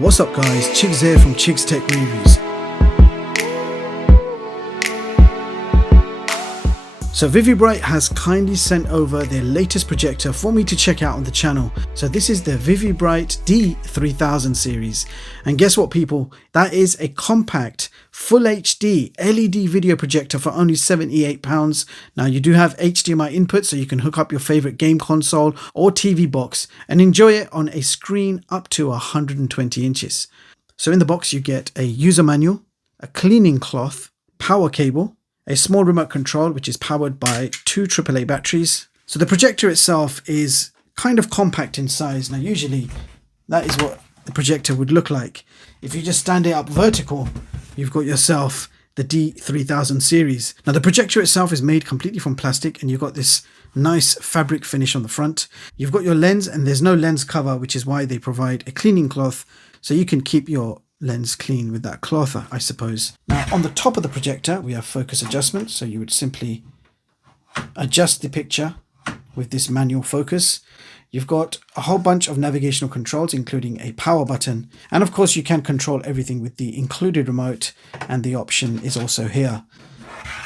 What's up guys, Chigs here from Chigs Tech Reviews. So VIVIBRIGHT has kindly sent over their latest projector for me to check out on the channel. So this is the VIVIBRIGHT D3000 series. And guess what people, that is a compact full HD LED video projector for only £78. Now you do have HDMI input so you can hook up your favorite game console or TV box and enjoy it on a screen up to 120 inches. So in the box you get a user manual, a cleaning cloth, power cable, a small remote control which is powered by two AAA batteries. So the projector itself is kind of compact in size. Now usually that is what the projector would look like. If you just stand it up vertical, you've got yourself the D3000 series. Now the projector itself is made completely from plastic and you've got this nice fabric finish on the front. You've got your lens and there's no lens cover, which is why they provide a cleaning cloth so you can keep your lens clean with that cloth, I suppose. Now on the top of the projector we have focus adjustment, so you would simply adjust the picture with this manual focus. You've got a whole bunch of navigational controls including a power button, and of course you can control everything with the included remote, and the option is also here.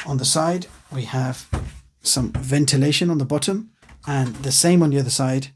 On the side we have some ventilation on the bottom and the same on the other side,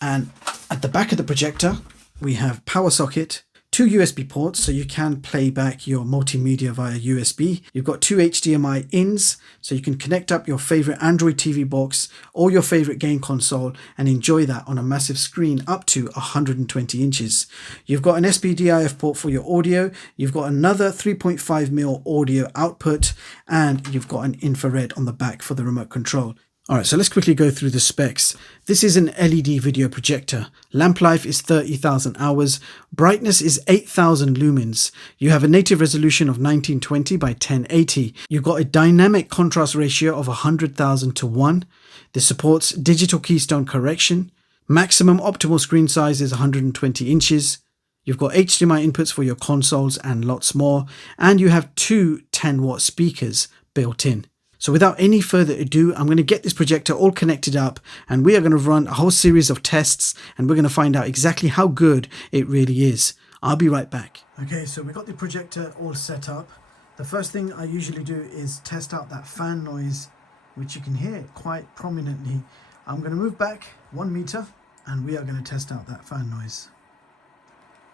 and at the back of the projector we have power socket, two USB ports so you can play back your multimedia via USB. You've got two HDMI ins so you can connect up your favorite Android TV box or your favorite game console and enjoy that on a massive screen up to 120 inches. You've got an SPDIF port for your audio, you've got another 3.5mm audio output, and you've got an infrared on the back for the remote control. Alright, so let's quickly go through the specs. This is an LED video projector. Lamp life is 30,000 hours. Brightness is 8,000 lumens. You have a native resolution of 1920 by 1080. You've got a dynamic contrast ratio of 100,000 to 1. This supports digital Keystone Correction. Maximum optimal screen size is 120 inches. You've got HDMI inputs for your consoles and lots more. And you have two 10-watt speakers built in. So without any further ado, I'm going to get this projector all connected up and we are going to run a whole series of tests and we're going to find out exactly how good it really is. I'll be right back. Okay, so we got the projector all set up. The first thing I usually do is test out that fan noise, which you can hear quite prominently. I'm going to move back 1 meter and we are going to test out that fan noise.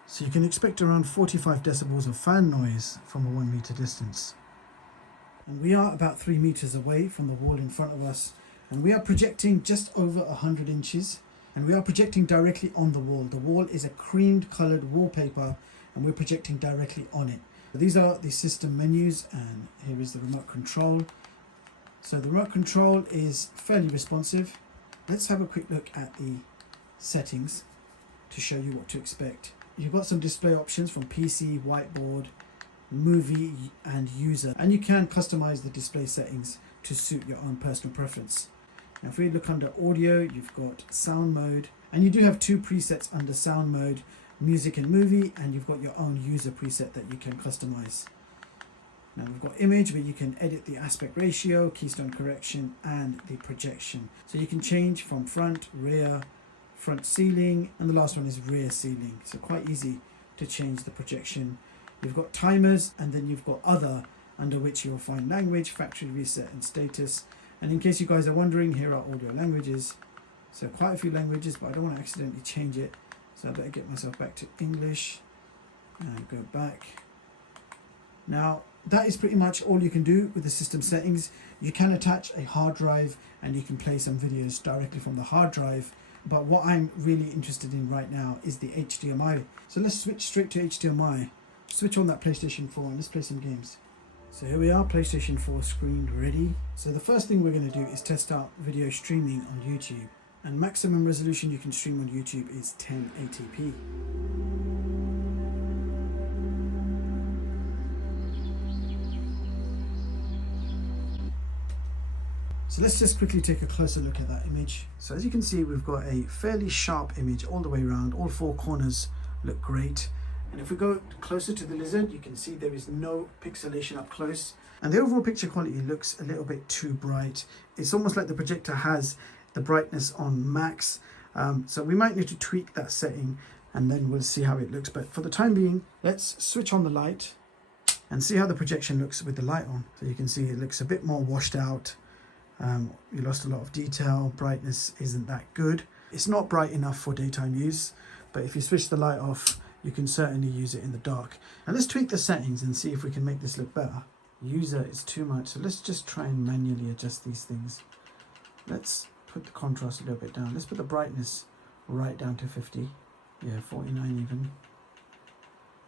So you can expect around 45 decibels of fan noise from a 1 meter distance. And we are about 3 meters away from the wall in front of us, and we are projecting just over 100 inches, and we are projecting directly on the wall. The wall is a creamed colored wallpaper and we're projecting directly on it. These are the system menus and here is the remote control. So the remote control is fairly responsive. Let's have a quick look at the settings to show you what to expect. You've got some display options from PC, whiteboard, movie and user, and you can customize the display settings to suit your own personal preference. Now if we look under audio, you've got sound mode, and you do have two presets under sound mode, music and movie, and you've got your own user preset that you can customize. Now we've got image where you can edit the aspect ratio, keystone correction and the projection. So you can change from front, rear, front ceiling, and the last one is rear ceiling. So quite easy to change the projection. You've got timers, and then you've got other, under which you'll find language, factory reset and status. And in case you guys are wondering, here are all your languages. So quite a few languages, but I don't want to accidentally change it. So I better get myself back to English and go back. Now that is pretty much all you can do with the system settings. You can attach a hard drive and you can play some videos directly from the hard drive. But what I'm really interested in right now is the HDMI. So let's switch straight to HDMI. Switch on that PlayStation 4 and let's play some games. So here we are, PlayStation 4 screen ready. So the first thing we're going to do is test out video streaming on YouTube. And maximum resolution you can stream on YouTube is 1080p. So let's just quickly take a closer look at that image. So as you can see, we've got a fairly sharp image all the way around. All four corners look great. And if we go closer to the lizard, you can see there is no pixelation up close. And the overall picture quality looks a little bit too bright. It's almost like the projector has the brightness on max. So we might need to tweak that setting and then we'll see how it looks. But for the time being, let's switch on the light and see how the projection looks with the light on. So you can see it looks a bit more washed out. You lost a lot of detail. Brightness isn't that good. It's not bright enough for daytime use, but if you switch the light off, you can certainly use it in the dark. And let's tweak the settings and see if we can make this look better. User is too much, so let's just try and manually adjust these things. Let's put the contrast a little bit down. Let's put the brightness right down to 50. Yeah, 49 even.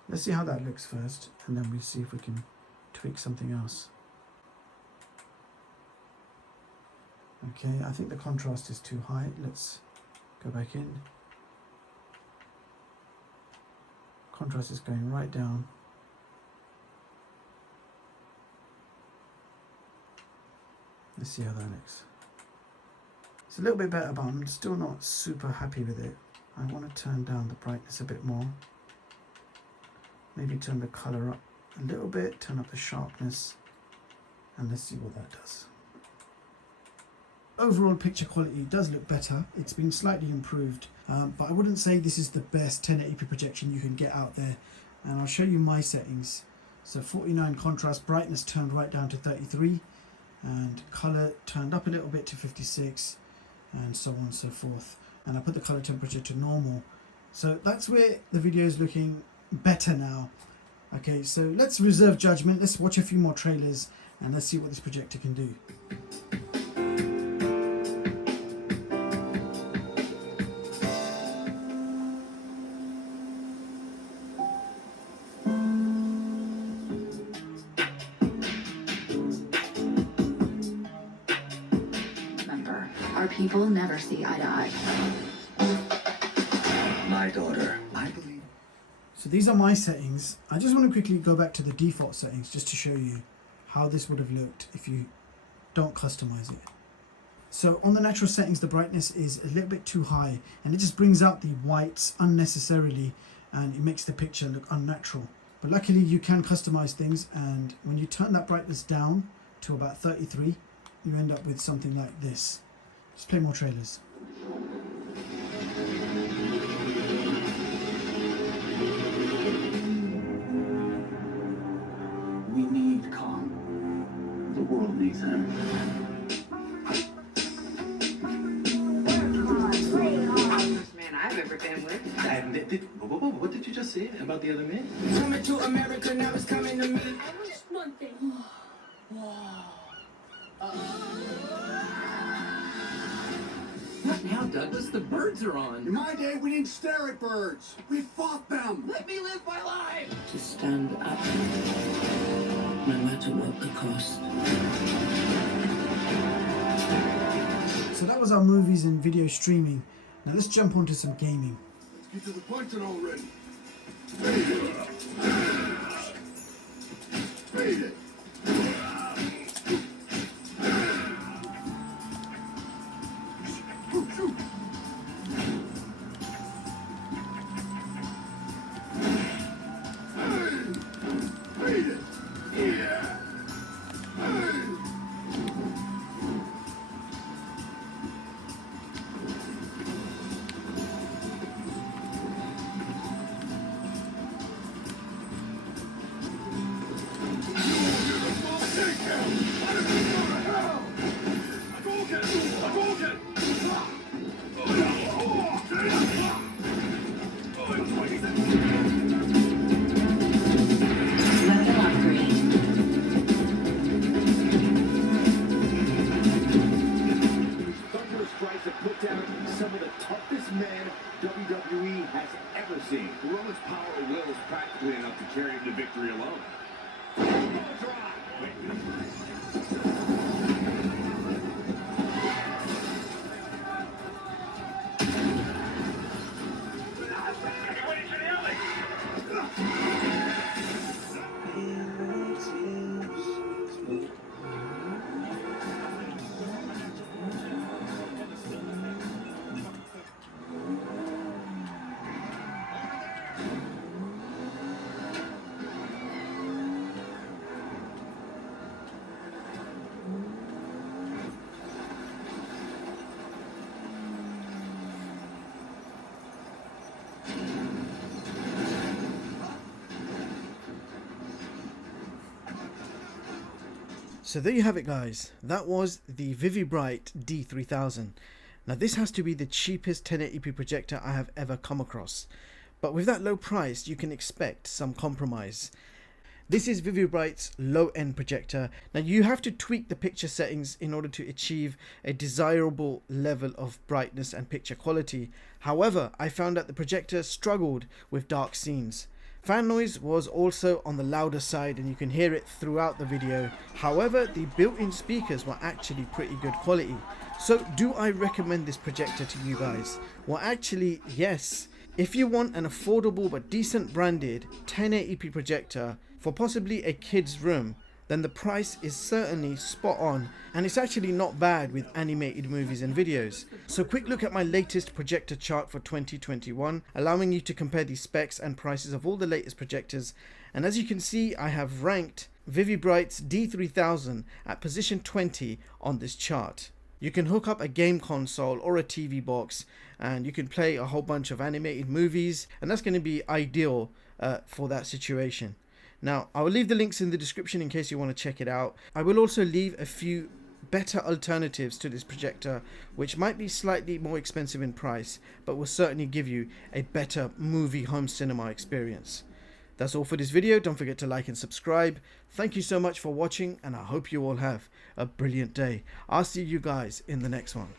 Let's see how that looks first, and then we'll see if we can tweak something else. Okay, I think the contrast is too high. Let's go back in. Contrast is going right down. Let's see how that looks. It's a little bit better, but I'm still not super happy with it. I want to turn down the brightness a bit more. Maybe turn the color up a little bit, turn up the sharpness, and let's see what that does. Overall picture quality does look better. It's been slightly improved, but I wouldn't say this is the best 1080p projection you can get out there. And I'll show you my settings. So 49 contrast, brightness turned right down to 33, and color turned up a little bit to 56, and so on and so forth. And I put the color temperature to normal. So that's where the video is looking better now. Okay, so let's reserve judgment. Let's watch a few more trailers and let's see what this projector can do. Remember, our people never see eye to eye. My daughter, I believe. So these are my settings. I just want to quickly go back to the default settings just to show you how this would have looked if you don't customize it. So on the natural settings, the brightness is a little bit too high and it just brings out the whites unnecessarily and it makes the picture look unnatural. But luckily you can customize things, and when you turn that brightness down to about 33, you end up with something like this. Just play more trailers. We need Kong. The world needs him. First man I've ever been with. What did you just say about the other man? Coming to America, now it's coming to me. I just one thing. Not now, Douglas. The birds are on. In my day, we didn't stare at birds. We fought them. Let me live my life. To stand up, no matter what the cost. So that was our movies and video streaming. Now let's jump onto some gaming. Let's get to the punching already. Beat it. Level upgrade. Thunderous strikes have put down some of the toughest men WWE has ever seen. Roman's power of will is practically enough to carry him to victory alone. So there you have it guys, that was the VIVIBRIGHT D3000. Now this has to be the cheapest 1080p projector I have ever come across, but with that low price you can expect some compromise. This is VIVIBRIGHT's low-end projector. Now you have to tweak the picture settings in order to achieve a desirable level of brightness and picture quality. However, I found that the projector struggled with dark scenes. Fan noise was also on the louder side and you can hear it throughout the video. However, the built-in speakers were actually pretty good quality. So do I recommend this projector to you guys? Well actually yes. If you want an affordable but decent branded 1080p projector for possibly a kid's room, then the price is certainly spot on, and it's actually not bad with animated movies and videos. So quick look at my latest projector chart for 2021, allowing you to compare the specs and prices of all the latest projectors. And as you can see, I have ranked VIVIBRIGHT's D3000 at position 20 on this chart. You can hook up a game console or a TV box and you can play a whole bunch of animated movies, and that's going to be ideal for that situation. Now, I will leave the links in the description in case you want to check it out. I will also leave a few better alternatives to this projector, which might be slightly more expensive in price, but will certainly give you a better movie home cinema experience. That's all for this video. Don't forget to like and subscribe. Thank you so much for watching, and I hope you all have a brilliant day. I'll see you guys in the next one.